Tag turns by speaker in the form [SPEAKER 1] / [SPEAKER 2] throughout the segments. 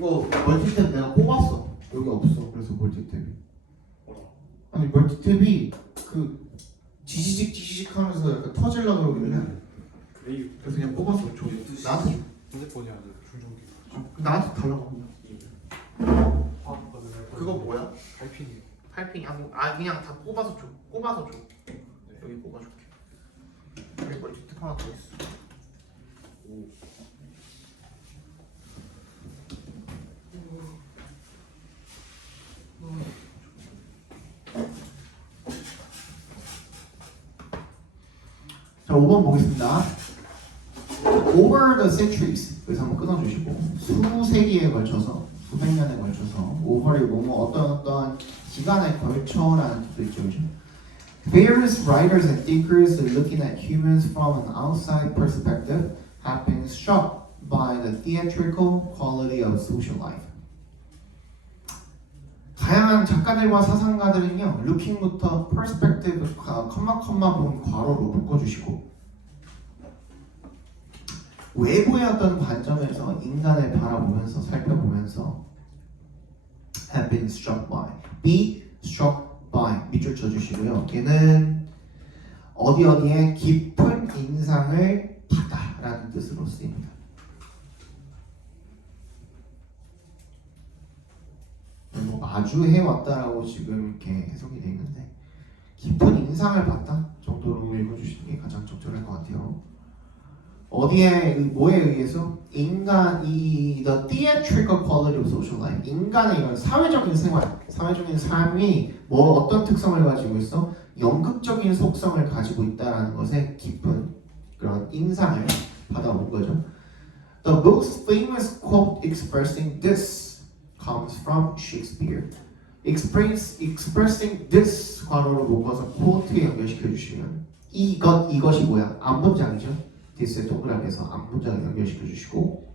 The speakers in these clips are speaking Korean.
[SPEAKER 1] 이거 멀티탭 내가 뽑았어. 여기 없어. 그래서 멀티탭이. 아니 멀티탭이 그 지지직 지지직 하면서 약간 터질라 그러길래
[SPEAKER 2] 그레이
[SPEAKER 1] 그래서 그냥 뽑았어. 줘. 나한테
[SPEAKER 2] 핸드폰이 아니라 충전기.
[SPEAKER 1] 나한테 달라고.
[SPEAKER 2] 아,
[SPEAKER 1] 그거 뭐야?
[SPEAKER 2] 하이핀이.
[SPEAKER 1] 팔핑이 하고 아 그냥 다 뽑아서 줘. 뽑아서 줘. 여기 뽑아줄게. 여기 멀티탭 하나 더 있어.
[SPEAKER 2] 오.
[SPEAKER 1] 자, 5번 보겠습니다. Over the centuries. 그래서 한번 끊어주시고 수세기에 걸쳐서 수백 년에 걸쳐서 over이 뭐뭐 어떤 어떤 기간에 걸쳐라는 뜻도 있죠, 그죠? Various writers and thinkers looking at humans from an outside perspective have been struck by the theatrical quality of social life. 다양한 작가들과 사상가들은요, looking부터 perspective, 가- 컴마 컴마 부분 괄호로 묶어주시고 외부의 어떤 관점에서 인간을 바라보면서 살펴보면서 have been struck by, be struck by 밑줄 쳐주시고요. 얘는 어디 어디에 깊은 인상을 받다라는 뜻으로 쓰입니다. 뭐 마주해 왔다라고 지금 이렇게 해석이 되어 있는데 깊은 인상을 받다 정도로 읽어주시는 게 가장 적절할 것 같아요. 어디에 그 뭐에 의해서 인간 이 the theatrical quality of social life 인간의 이런 사회적인 생활, 사회적인 삶이 뭐 어떤 특성을 가지고 있어? 연극적인 속성을 가지고 있다라는 것에 깊은 그런 인상을 받아온 거죠. The most famous quote expressing this comes from Shakespeare. Express, expressing this 괄호로 묶어서 quote에 연결시켜 주시면 이것 이것이 뭐야? 앞문장이죠. This의 동그라미에서 앞문장에 연결시켜 주시고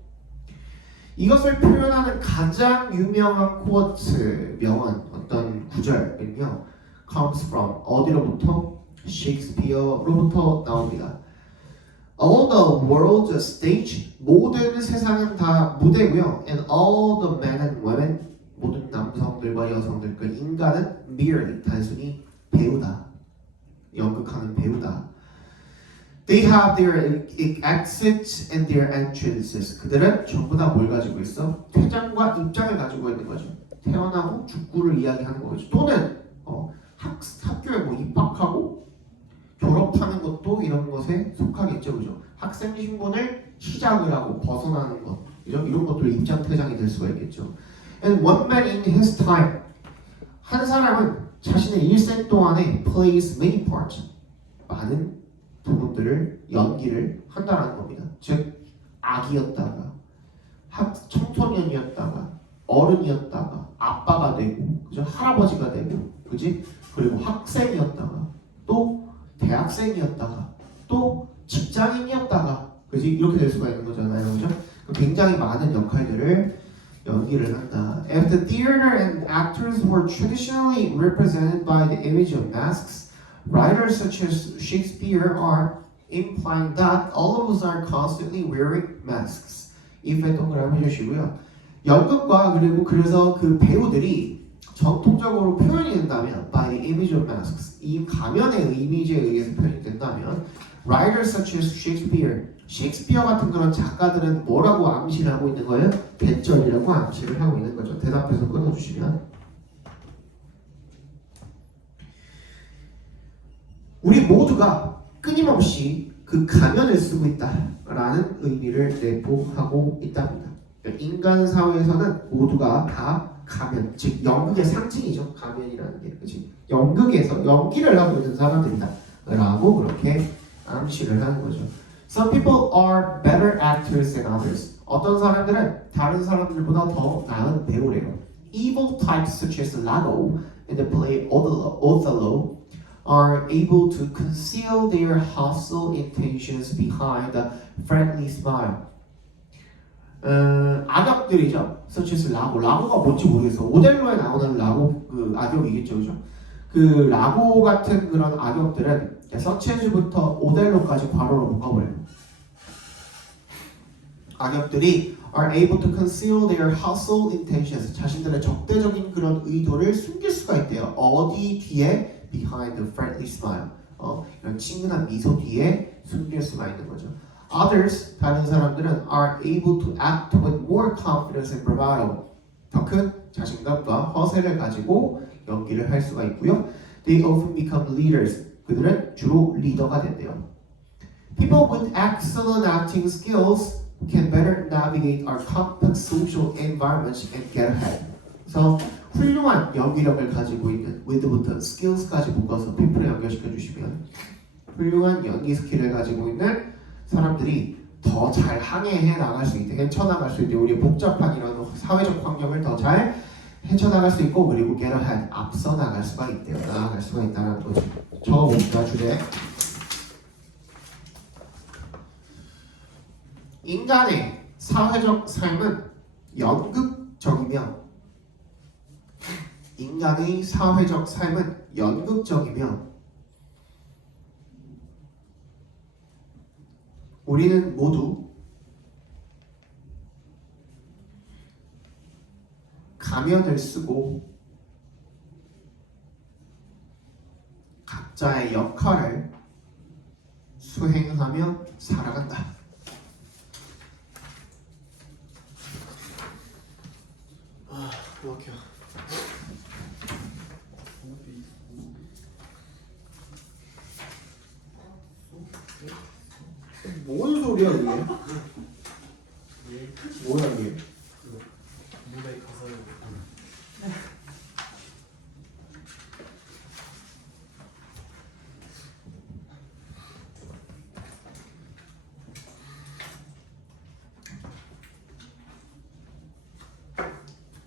[SPEAKER 1] 이것을 표현하는 가장 유명한 quote 명언 어떤 구절은요 comes from 어디로부터 셰익스피어로부터 나옵니다. All the world's stage 모든 세상은 다 무대고요. And all the men and women 모든 남성들과 여성들 그 인간은 merely 단순히 배우다. 연극하는 배우다. They have their exits and their entrances. 그들은 전부 다 뭘 가지고 있어? 퇴장과 입장을 가지고 있는 거죠. 태어나고 죽고를 이야기하는 거죠. 또는 어, 학, 학교에 뭐 입학하고 졸업하는 것도 이런 것에 속하겠죠, 그죠? 학생 신분을 시작을 하고 벗어나는 것, 그죠? 이런 것도 입장 퇴장이 될 수가 있겠죠. And one man in his time, 한 사람은 자신의 일생 동안에 plays many parts, 많은 부분들을 연기를 한다라는 겁니다. 즉 아기였다가 학 청소년이었다가 어른이었다가 아빠가 되고 그죠? 할아버지가 되고 그지? 그리고 학생이었다가 또 대학생이었다가 또 직장인이었다가 그지? 이렇게 될 수가 있는 거잖아요. 그죠? 굉장히 많은 역할들을 연기를 한다. If the theater and actors were traditionally represented by the image of masks, writers such as Shakespeare are implying that all of us are constantly wearing masks. if에 동그라미 해주시고요. 연극과 그리고 그래서 그 배우들이 전통적으로 표현이 된다면 by the image of masks 이 가면의 이미지에 의해서 표현이 된다면 writers such as Shakespeare 셰익스피어 같은 그런 작가들은 뭐라고 암시를 하고 있는 거예요? 대절이라고 암시를 하고 있는 거죠. 대답해서 끊어주시면 우리 모두가 끊임없이 그 가면을 쓰고 있다라는 의미를 내포하고 있답니다. 인간 사회에서는 모두가 다 가면, 즉 연극의 상징이죠. 가면이라는 게, 그렇지? 연극에서 연기를 하고 있는 사람들이다라고 그렇게 암시를 하는 거죠. Some people are better actors than others. 어떤 사람들은 다른 사람들보다 더 나은 배우래요. Evil types such as Lago in the play Othello are able to conceal their hostile intentions behind a friendly smile. 어, 악역들이죠. such as 라고. 라고가 뭔지 모르겠어. 오델로에 나오는 라고 그 악역이겠죠, 그죠? 그 라고 같은 그런 악역들은 서체즈부터 오델로까지 괄호로 묶어버려요. 악역들이 are able to conceal their hostile intentions. 자신들의 적대적인 그런 의도를 숨길 수가 있대요. 어디 뒤에? Behind a friendly smile. 어, 이런 친근한 미소 뒤에 숨길 수가 있는 거죠. Others, 다른 사람들은 are able to act with more confidence and bravado. 더 큰 자신감과 허세를 가지고 연기를 할 수가 있고요. They often become leaders. 그들은 주로 리더가 된대요. People with excellent acting skills can better navigate our complex social environments and get ahead. 그래서 훌륭한 연기력을 가지고 있는 with부터 skills까지 묶어서 people에 연결시켜 주시면 훌륭한 연기 스킬을 가지고 있는 사람들이 더 잘 항해해 나갈 수 있대, 헤쳐나갈 수 있대. 우리 복잡한 이런 사회적 환경을 더 잘 헤쳐나갈 수 있고 그리고 get ahead 앞서 나갈 수가 있대요. 나아갈 수가 있다는 거죠. 적어봅시다 주제. 인간의 사회적 삶은 연극적이며 인간의 사회적 삶은 연극적이며 우리는 모두 가면을 쓰고 각자의 역할을 수행하며 살아간다. 아, 막혀. 뭔 소리야 이게? 뭐야 이게?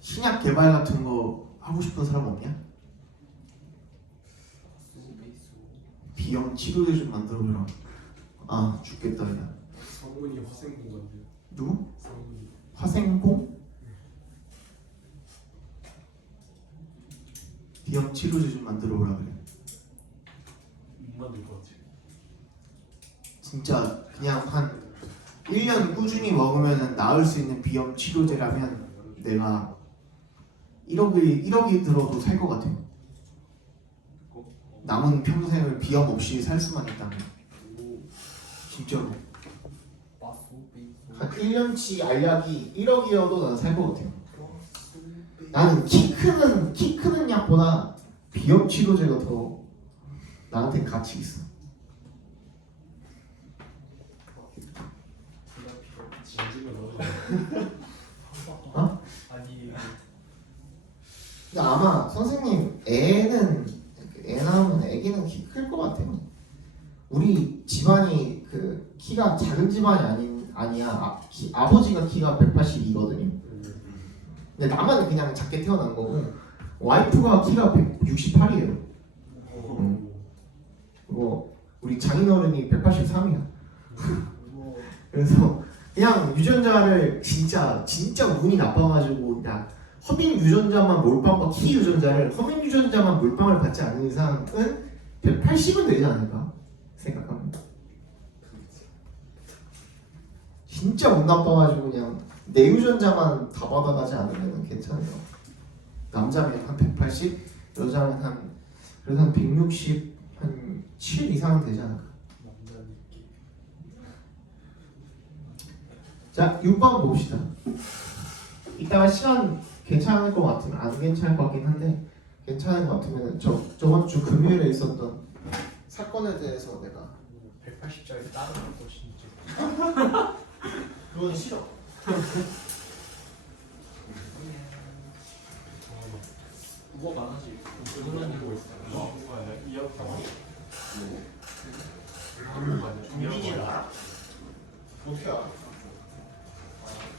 [SPEAKER 1] 신약 개발 같은 거 하고 싶은 사람 없냐? 치료제 좀 만들어줘라. 아 죽겠다 그냥.
[SPEAKER 2] 성훈이 화생공간데
[SPEAKER 1] 누구?
[SPEAKER 2] 성훈이
[SPEAKER 1] 화생공? 비염 치료제 좀 만들어보라 그래.
[SPEAKER 2] 못 만들 것 같아
[SPEAKER 1] 진짜 그냥 한 1년 꾸준히 먹으면 나을 수 있는 비염 치료제라면 내가 1억이 1억이 들어도 살 것 같아. 남은 평생을 비염 없이 살 수만 있다면 진짜로 한 1년치 알약이 1억이어도 난살것 같아요. 나는 키 크는 키 크는 약보다 비염 치료제가 더 나한테 가치 있어. 어?
[SPEAKER 2] 아니
[SPEAKER 1] 근데 아마 선생님 애는 애 나오면 애기는 키 클 것 같아요. 우리 집안이 그 키가 작은 집안이 아닌 아니야. 아, 키, 아버지가 키가 182거든요. 근데 나만 그냥 작게 태어난 거고 와이프가 키가 168이에요. 그리고 우리 장인어른이 183이야. 그래서 그냥 유전자를 진짜 진짜 운이 나빠가지고 그냥 허민 유전자만 몰빵과 키 유전자를 허민 유전자만 몰빵을 받지 않는 이상은 180은 되지 않을까 생각합니다. 진짜 운 나빠가지고 그냥 내 유전자만 다 받아가지 않으면 괜찮아요. 남자면 한 180, 여자면 한 그래도 한 160, 한 7 이상은 되지 않을까.
[SPEAKER 2] 자,
[SPEAKER 1] 6번 봅시다. 이따가 시간 괜찮을 것 같으면 안 괜찮을 것 같긴 한데 괜찮을 것 같으면 저 저번 주 금요일에 있었던 사건에 대해서 내가
[SPEAKER 2] 180짜리 다른 것도 진짜.
[SPEAKER 1] 그건 싫어.
[SPEAKER 2] 그거 많아지? 그런 거 있어 아니야
[SPEAKER 1] 종민이를 알아? 어떻게 알아?
[SPEAKER 2] 맞아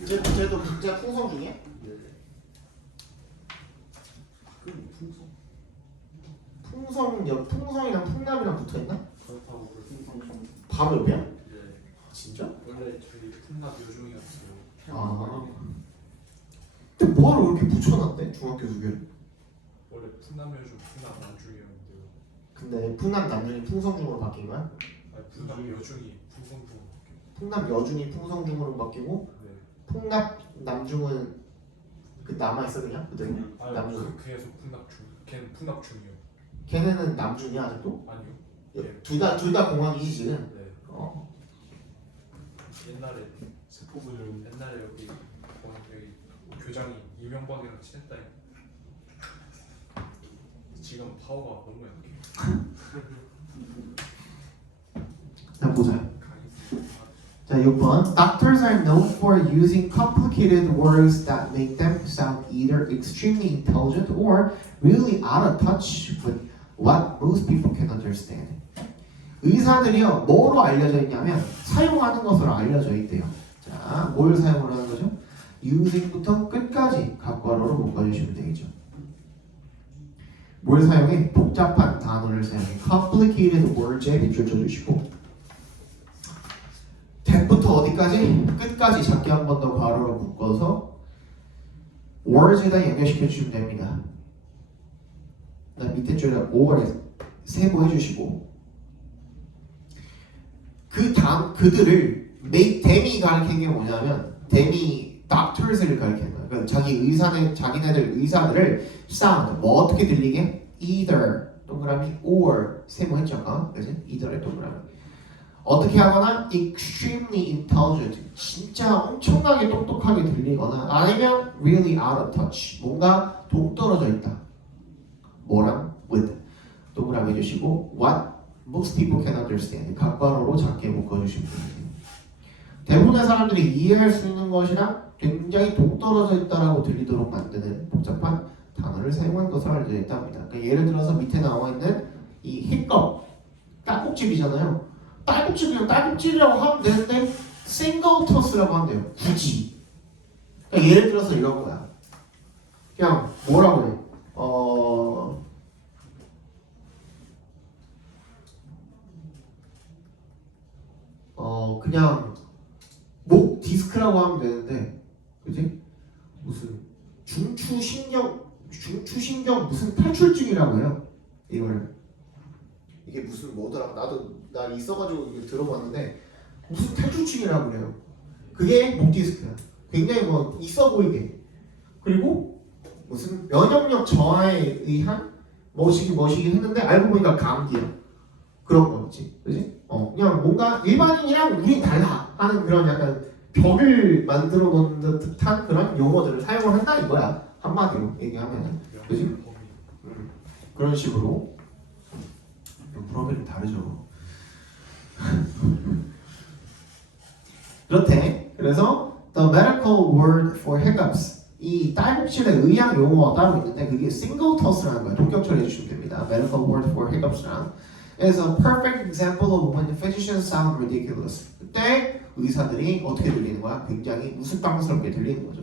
[SPEAKER 1] 쟤, 쟤도 진짜 풍성 중이야?
[SPEAKER 2] 그 풍성
[SPEAKER 1] 풍성, 여, 풍성이랑 풍남이랑 붙어있나?
[SPEAKER 2] 그렇다고 그 풍성
[SPEAKER 1] 바로 옆이야?
[SPEAKER 2] 예
[SPEAKER 1] 진짜?
[SPEAKER 2] 원래 저희 풍납 요중이었어요
[SPEAKER 1] 아. 근데 뭐하러 그렇게 붙여놨대? 중학교 두 개를.
[SPEAKER 2] 원래 풍납 요중 풍납 나중이었는데요
[SPEAKER 1] 근데 풍남 남중이 풍성 중으로 바뀐 거야?
[SPEAKER 2] 아니 풍납 여중이 풍성 중
[SPEAKER 1] 풍남 여중이 풍성 중으로 바뀌고
[SPEAKER 2] 네
[SPEAKER 1] 풍납 남중은 그 남아 있어 그냥 그대로?
[SPEAKER 2] 아니
[SPEAKER 1] 남중.
[SPEAKER 2] 그, 계속 풍납 중 걔는 풍납 중이요
[SPEAKER 1] 걔네는 남중이야 아직도?
[SPEAKER 2] 아니요
[SPEAKER 1] 둘다 둘다 공학이지 지금?
[SPEAKER 2] 네
[SPEAKER 1] 어.
[SPEAKER 2] 옛날에 세포부들 옛날에 여기 어, 여기 교장이 이명박이랑 친했다 지금 파워가 너무 약해
[SPEAKER 1] 자 보자 자 6번 Doctors are known for using complicated words that make them sound either extremely intelligent or really out of touch with what most people can understand 의사들이요 뭐로 알려져 있냐면 사용하는 것으로 알려져 있대요 자 뭘 사용을 하는 거죠? using부터 끝까지 각괄호로 묶어주시면 되겠죠 뭘 사용해? 복잡한 단어를 사용해 complicated words에 밑줄 쳐주시고 that부터 어디까지? 끝까지 작게 한 번 더 괄호로 묶어서 words에다 연결시켜 주시면 됩니다. 그 밑에 줄에 5월에 세모해 주시고 그 다음 그들을 make them이 가리키는 게 뭐냐면 them이 doctors를 가리키는 거예요. 그러니까 자기 의사네 자기네들 의사들을 sound 뭐 어떻게 들리게? either 동그라미 or 세모 했죠 아까 그지? either의 동그라미 어떻게 하거나 extremely intelligent 진짜 엄청나게 똑똑하게 들리거나 아니면 really out of touch 뭔가 동떨어져 있다. 뭐랑? with. 동그라미 해주시고 what most people can understand. 각괄호로 작게 묶어주시면 대부분의 사람들이 이해할 수 있는 것이랑 굉장히 동떨어져 있다라고 들리도록 만드는 복잡한 단어를 사용한 것으로 알려져 있답니다. 그러니까 예를 들어서 밑에 나와 있는 이 힙겁 딸꾹질이잖아요 딸꾹질 그냥 딸꾹질이라고 하면 되는데 하면 돼요. 굳이. 그러니까 예를 들어서 이런 거야. 그냥 뭐라고 해? 어. 어 그냥 목 디스크라고 하면 되는데 그지? 무슨 중추신경 중추신경 무슨 탈출증이라고 해요. 이걸 이게 무슨 뭐더라? 나도 나 있어가지고 이거 들어봤는데 무슨 탈출증이라고 그래요. 그게 목 디스크야. 굉장히 뭐 있어 보이게. 그리고 무슨 면역력 저하에 의한 뭐시기 뭐시기 했는데 알고 보니까 감기야. 그런 거지, 그지? 어 그냥 뭔가 일반인이랑 우린 달라 하는 그런 약간 벽을 만들어 놓는 듯한 그런 용어들을 사용을 한다 이거야 한마디로 얘기하면 그지?
[SPEAKER 2] 범위
[SPEAKER 1] 그런 식으로 프로그램이 다르죠. 그렇대. 그래서 the medical word for hiccups 이 딸꾹질의 의학 용어가 따로 있는데 그게 singletus라는 거예요. 동격 처리 해 주시면 됩니다. medical word for hiccups랑 is a perfect example of when physicians sound ridiculous. 그때 의사들이 어떻게 들리는 거야? 굉장히 우스꽝스럽게 들리는 거죠.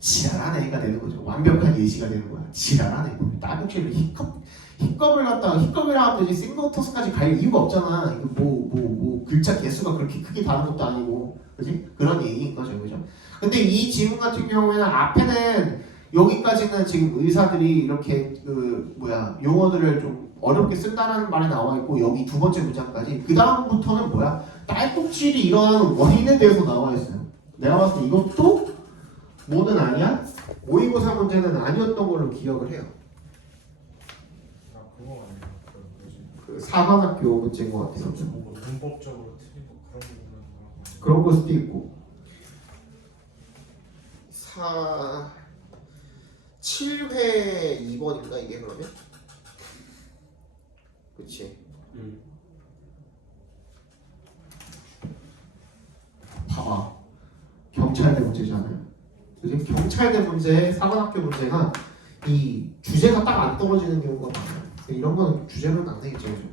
[SPEAKER 1] 지랄한 애가 되는 거죠. 완벽한 예시가 되는 거야. 지랄한 애. 딸꾹질을 히컵 힙겁을 갖다가 힙겁이라 하면 되지 싱글터스까지 갈 이유가 없잖아. 이거 뭐 뭐 뭐 글자 개수가 그렇게 크게 다른 것도 아니고, 그지? 그런 얘기인 거죠, 그죠? 근데 이 지문 같은 경우에는 앞에는 여기까지는 지금 의사들이 이렇게 그 뭐야 용어들을 좀 어렵게 쓴다는 말이 나와 있고 여기 두 번째 문장까지 그 다음부터는 뭐야 딸꾹질이 일어나는 원인에 대해서 나와 있어요. 내가 봤을 때 이것도 뭐는 아니야 모의고사 문제는 아니었던 걸로 기억을 해요.
[SPEAKER 2] 아 그거 아니야 그런 거지
[SPEAKER 1] 그 사관학교 문제인 것 같아요.
[SPEAKER 2] 그래서 뭐 문법적으로 틀린 거 그런 부분은
[SPEAKER 1] 그런 걸 수도 있고. 사 7회 2번인가 이게 그러면? 그치.
[SPEAKER 2] 음.
[SPEAKER 1] 봐봐. 경찰대 문제잖아요. 그지? 경찰대 문제, 사관학교 문제가 이 주제가 딱 안 떨어지는 경우가 많아요. 이런 건안 되겠죠. 그죠?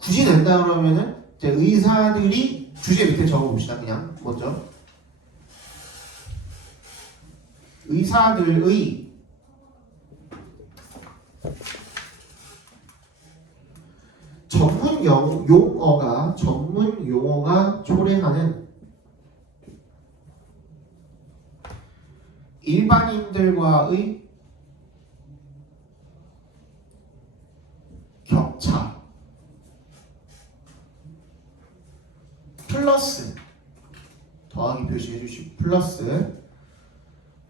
[SPEAKER 1] 굳이 낸다 그러면은 이제 의사들이 주제 밑에 적어봅시다. 그냥 먼저 의사들의 전문 용, 용어가 전문 용어가 초래하는 일반인들과의 격 차 플러스. 더하기 표시해 주시고 플러스.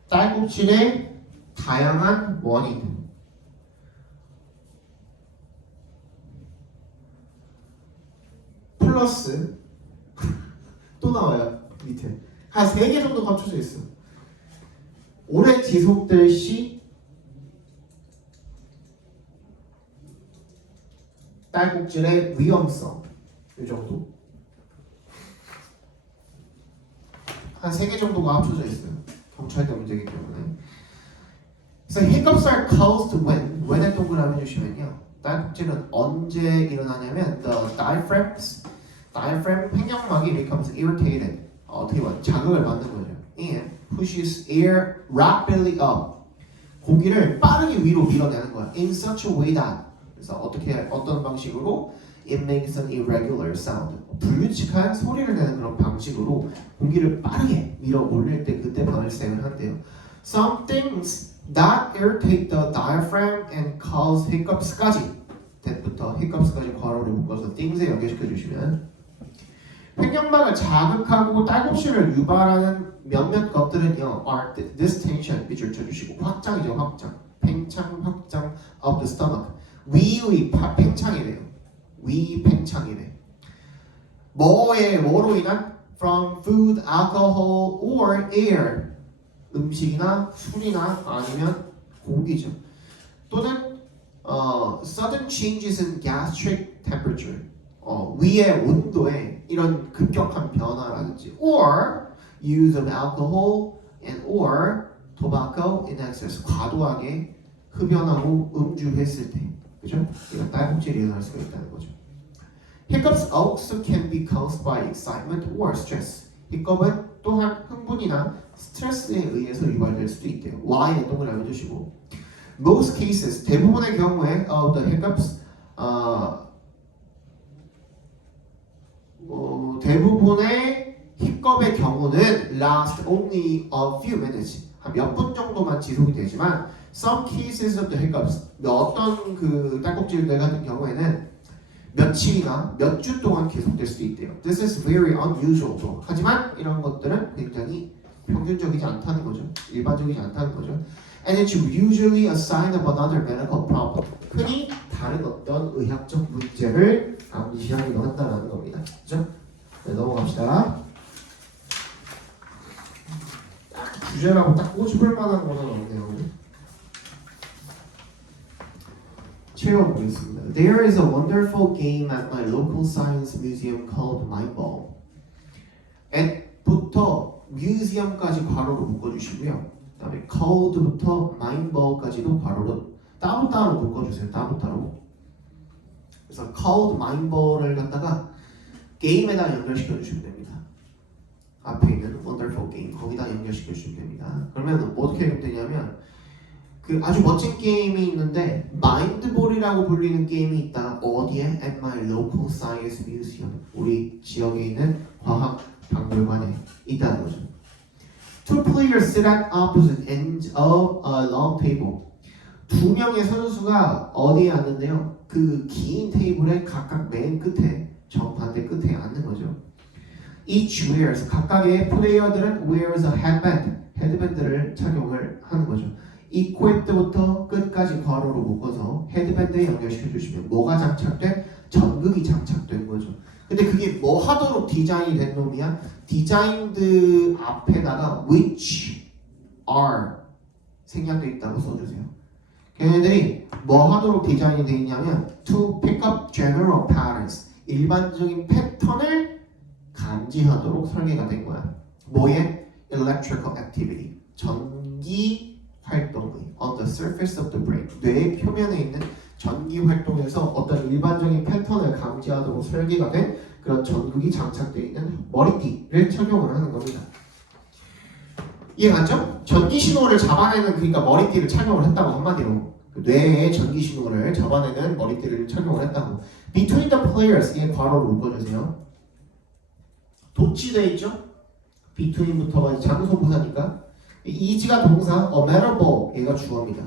[SPEAKER 1] 딸꾹질의 다양한 원인. 플러스. 또 나와요 밑에. 한 세 개 정도 갖춰져 있어 오래 지속될 시 딸꾹질의 위험성 이 정도 한세개 정도가 합쳐져 있어요 경찰대 문제이기 때문에 그래서 hiccups are caused when when에 동그라미 주시면요 딸꾹질은 언제 일어나냐면 the diaphragms diaphragm 횡격막이 becomes irritated 어, 어떻게 봐 자극을 받는 거죠 and pushes air rapidly up 공기를 빠르게 위로 밀어내는 거야 in such a way that 그래서 어떻게 어떤 방식으로 it makes an irregular sound 불규칙한 소리를 내는 그런 방식으로 공기를 빠르게 밀어 올릴 때 그때 발생을 한대요 some things that irritate the diaphragm and cause hiccups까지 that부터 hiccups까지 괄호를 묶어서 things에 연결시켜 주시면 횡격막을 자극하고 딸꾹질을 유발하는 몇몇 것들은요 are tension 밑줄 쳐주시고 확장이죠 확장 팽창 확장 of the stomach 위의 파- 팽창이래요 위 팽창이래 뭐에 뭐로 인한 from food, alcohol or air 음식이나 술이나 아니면 공기죠 또는 어, sudden changes in gastric temperature 어, 위의 온도에 이런 급격한 변화라든지 or use of alcohol and or tobacco in excess 과도하게 흡연하고 음주했을 때 그죠? 이런 딸꾹질이 일어날 수가 있다는 거죠 Hiccups also can be caused by excitement or stress 히컵은 또한 흥분이나 스트레스에 의해서 유발될 수도 있대요 Y에 동그라미 주시고 Most cases 대부분의 경우에 of the hiccups 어, 어, 대부분의 히컵의 경우는 last only a few minutes 한 몇 분 정도만 지속이 되지만 some cases of the hiccups 어떤 그 딸꾹질들 같은 경우에는 며칠이나 몇 주 동안 계속될 수도 있대요. This is very unusual. 또. 하지만 이런 것들은 굉장히 평균적이지 않다는 거죠. 일반적이지 않다는 거죠. And it's usually a sign of another medical problem. 흔히 다른 어떤 의학적 문제를 암시하기도 한다는 겁니다. 그죠? 네, 넘어갑시다. 딱 주제라고 딱 꼬집을 만한 거는 없네요. 채워보겠습니다. There is a wonderful game at my local science museum called Mindball. at부터 museum까지 괄호로 묶어주시고요. 그다음에 called부터 mindball까지도 괄호로 따로따로 묶어주세요. 따로따로. 그래서 called mindball을 갖다가 게임에다 연결시켜 주시면 됩니다. 앞에 있는 wonderful game 거기다 연결시켜 주시면 됩니다. 그러면 어떻게 하면 되냐면 그 아주 멋진 게임이 있는데 마인드볼이라고 불리는 게임이 있다. 어디에? At my local science museum. 우리 지역에 있는 과학 박물관에 있다는 거죠. Two players sit at opposite ends of a long table. 두 명의 선수가 어디에 앉는데요? 그 긴 테이블의 각각 맨 끝에 정반대 끝에 앉는 거죠. Each wears 각각의 플레이어들은 wears a headband 헤드밴드를 착용을 하는 거죠. equip부터 끝까지 괄호로 묶어서 헤드밴드에 연결시켜 주시면 뭐가 장착돼? 전극이 장착된 거죠. 근데 그게 뭐 하도록 디자인이 된 놈이야? 디자인드 앞에다가 which are 생략돼 있다고 써주세요. 걔네들이 뭐 하도록 디자인이 돼 있냐면 to pick up general patterns 일반적인 패턴을 감지하도록 설계가 된 거야. 뭐에? electrical activity 전기 활동의 on the surface of the brain 뇌의 표면에 있는 전기 활동에서 어떤 일반적인 패턴을 감지하도록 설계가 된 그런 전극이 장착되어 있는 머리띠를 착용을 하는 겁니다. 이해 갔죠? 전기 신호를 잡아내는 그러니까 머리띠를 착용을 했다고 한마디로 그 뇌의 전기 신호를 잡아내는 머리띠를 착용을 했다고. Between the players 이 괄호로 묶어주세요. 도치돼 있죠? between부터가 장소 부사니까 이지가 동사 amenable 얘가 주어입니다.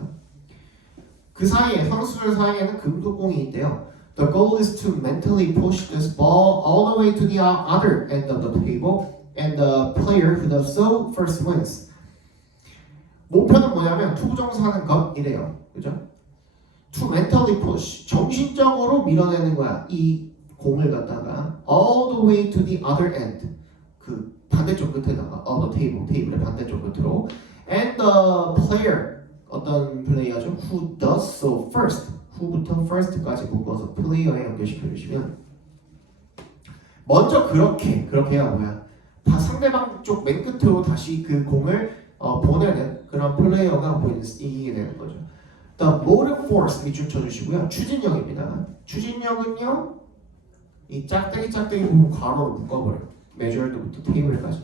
[SPEAKER 1] 그 사이에 선수들 사이에는 금도공이 있대요. The goal is to mentally push this ball all the way to the other end of the table, and the player who does so first wins. 목표는 뭐냐면 투부정사하는 것이래요. 그죠? To mentally push 정신적으로 밀어내는 거야. 이 공을 갖다가 all the way to the other end 그 반대쪽 끝에다가 of the table 테이블의 반대쪽 끝으로 and the player 어떤 플레이어죠? Who does so first who부터 first까지 묶어서 플레이어에 연결시켜 주시면 먼저 그렇게 그렇게야 뭐야 다 상대방 쪽 맨 끝으로 다시 그 공을 어, 보내는 그런 플레이어가 이기게 되는 거죠. The motive force 이줄 쳐주시고요. 추진력입니다. 추진력은요 이 짝대기 짝대기 부분 괄호로 묶어버려. measured부터 테이블까지.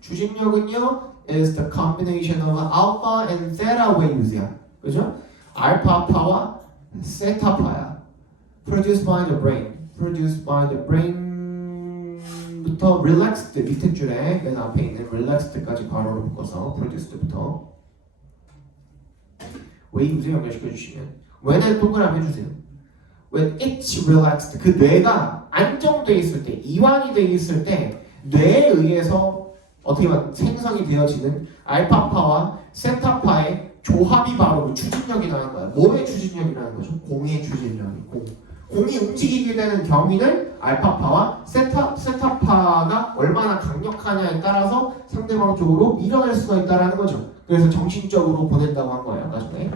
[SPEAKER 1] 추진력은요 is the combination of alpha and theta waves야. 그죠? 알파파와 세타파야. produced by the brain. produced by the brain부터 relaxed 밑에 줄에 맨 앞에 있는 relaxed까지 괄호로 묶어서 produced부터 웨이브즈 연결시켜 주시면 when을 동그라미 해주세요. When it's relaxed 그 뇌가 안정돼 있을 때 이완이 돼 있을 때 뇌에 의해서 어떻게 보면 생성이 되어지는 알파파와 세타파의 조합이 바로 그 추진력이라는 거야. 뭐의 추진력이라는 거죠? 공의 추진력이 공. 공이 움직이게 되는 경위는 알파파와 세타 세타파가 얼마나 강력하냐에 따라서 상대방 쪽으로 밀어낼 수가 있다라는 거죠. 그래서 정신적으로 보낸다고 한 거예요, 전에.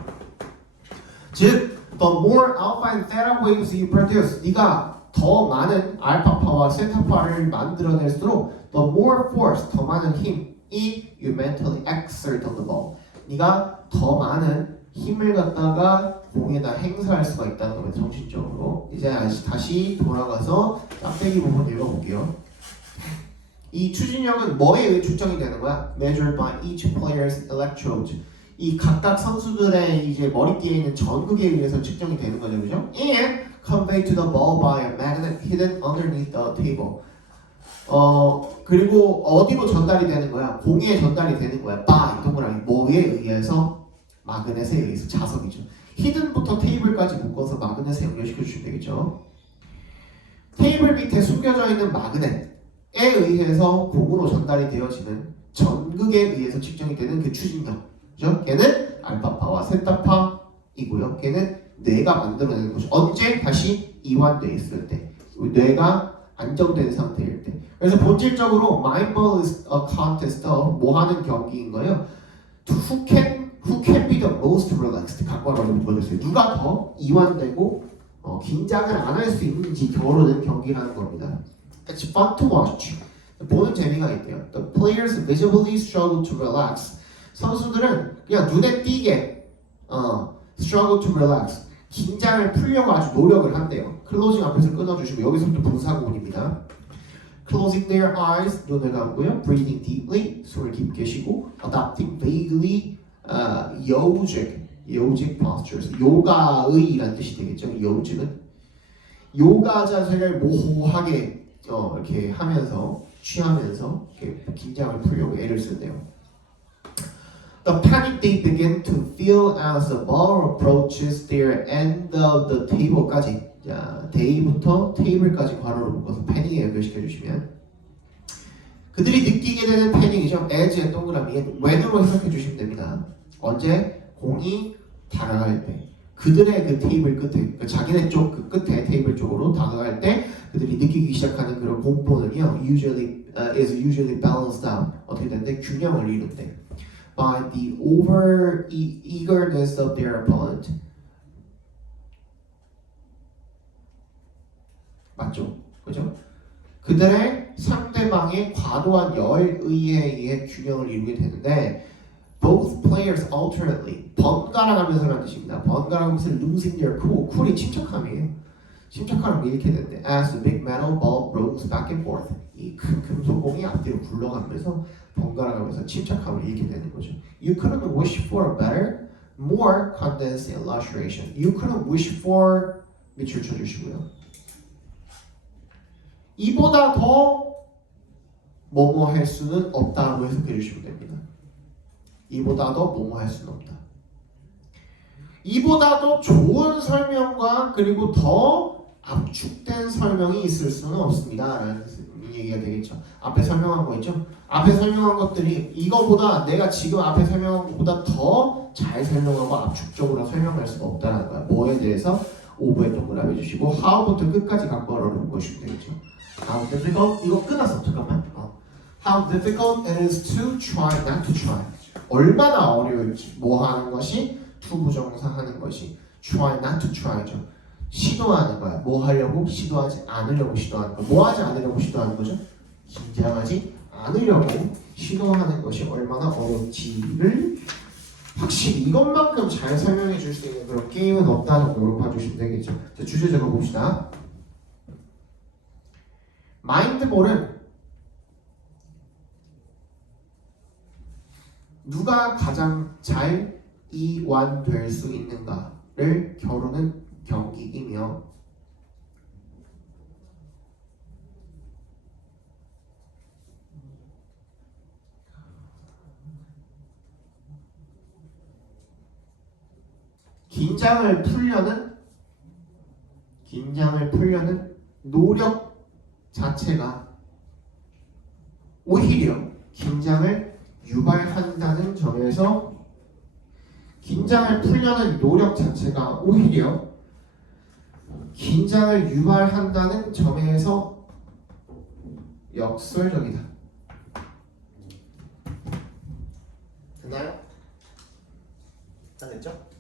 [SPEAKER 1] 즉, the more alpha and theta waves you produce, 네가 더 많은 알파파와 세타파를 만들어낼수록 the more force, 더 많은 힘이 you mentally exert on the ball. 네가 더 많은 힘을 갖다가 공에다 행사할 수가 있다는 거예요, 정신적으로. 이제 다시 돌아가서 짝대기 부분 읽어볼게요. 이 추진력은 뭐에 의해 측정이 되는 거야? Measured by each player's electrodes. 이 각각 선수들의 이제 머리띠에 있는 전극에 의해서 측정이 되는 거죠, 그죠? And conveyed to the ball by a magnet hidden underneath the table. 어 그리고 어디로 전달이 되는 거야? 공에 전달이 되는 거야. by 동그라미 뭐에 의해서 마그넷에 의해서 자석이죠. 히든부터 테이블까지 묶어서 마그넷에 연결시켜 주시면 되겠죠. 테이블 밑에 숨겨져 있는 마그넷에 의해서 공으로 전달이 되어지는 전극에 의해서 측정이 되는 그 추진력. 그죠? 걔는 알파파와 세타파이고요. 걔는 뇌가 만들어내는 거죠. 언제 다시 이완돼 있을 때, 뇌가 안정된 상태일 때. 그래서 본질적으로 mindball is a contest of 뭐 하는 경기인 거예요. Who can who can be the most relaxed 각과로 묶어주세요. 누가 더 이완되고 어, 긴장을 안 할 수 있는지 겨루는 경기라는 겁니다. It's fun to watch. 보는 재미가 있대요. The players visibly struggle to relax. 선수들은 그냥 눈에 띄게 어, struggle to relax. 긴장을 풀려고 아주 노력을 한대요. 클로징 앞에서 끊어주시고 여기서부터 분사구문입니다. Closing their eyes, 눈을 감고요. Breathing deeply, 숨을 깊게 쉬고 Adopting vaguely, 어, yogic, yogic postures. 요가의라는 뜻이 되겠죠. yogic은 요가 자세를 모호하게 어, 이렇게 하면서 취하면서 이렇게 긴장을 풀려고 애를 쓴대요. The panic they begin to feel as the ball approaches their end of the table까지 자, day부터 table까지 괄호로 묶어서 패닉에 연결시켜 주시면 그들이 느끼게 되는 패닉이죠. as의 동그라미에 when으로 해석해 주시면 됩니다. 언제? 공이 다가갈 때. 그들의 그 테이블 끝에 그 자기네 쪽 그 끝에 테이블 쪽으로 다가갈 때 그들이 느끼기 시작하는 그런 공포는요 usually uh, is usually balanced out. 어떻게 되는데? 균형을 이룬대 by the over e- eagerness of their opponent 맞죠 그죠 그들의 상대방의 과도한 열의에 의해 균형을 이루게 되는데 both players alternately 번갈아 가면서라는 뜻입니다. 번갈아 가면서 losing their cool. cool이 침착함이에요. 침착함을 이렇게 되는데 as the big metal ball rolls back and forth 이 큰 금속공이 앞뒤로 굴러가면서 번갈아가면서 침착함을 잃게 되는 거죠. You couldn't wish for a better, more condensed illustration. You couldn't wish for 밑줄 쳐주시고요. 이보다 더 뭐뭐 할 수는 없다고 해석해 주시면 됩니다. 이보다 더 뭐뭐 할 수는 없다. 이보다 더 좋은 설명과 그리고 더 압축된 설명이 있을 수는 없습니다. 라는 얘기가 되겠죠. 앞에 설명한 거 있죠? 앞에 설명한 것들이 이거보다 내가 지금 앞에 설명한 것보다 더 잘 설명하고 압축적으로 설명할 수가 없다는 거야. 뭐에 대해서 오브에 동그라미 주시고 how부터 끝까지 각벌어를 보시면 되겠죠. How difficult? 이거 끝났어. 잠깐만. 어. How difficult it is to try not to try. 얼마나 어려울지 뭐 하는 것이 투부정사 하는 것이 try not to try죠. 시도하는 거야. 뭐 하려고 시도하지 않으려고 시도하는 거. 뭐 하지 않으려고 시도하는 거죠? 긴장하지 않으려고 시도하는 것이 얼마나 어려운지를 확실히 이것만큼 잘 설명해 줄 수 있는 그런 게임은 없다 정도로 봐주시면 되겠죠. 자, 주제 적어봅시다. 마인드볼은 누가 가장 잘 이완될 수 있는가를 겨루는 경기이며 긴장을 풀려는 긴장을 풀려는 노력 자체가 오히려 긴장을 유발한다는 점에서 긴장을 풀려는 노력 자체가 오히려 긴장을 유발한다는 점에서 역설적이다. 됐나요? 다 됐죠?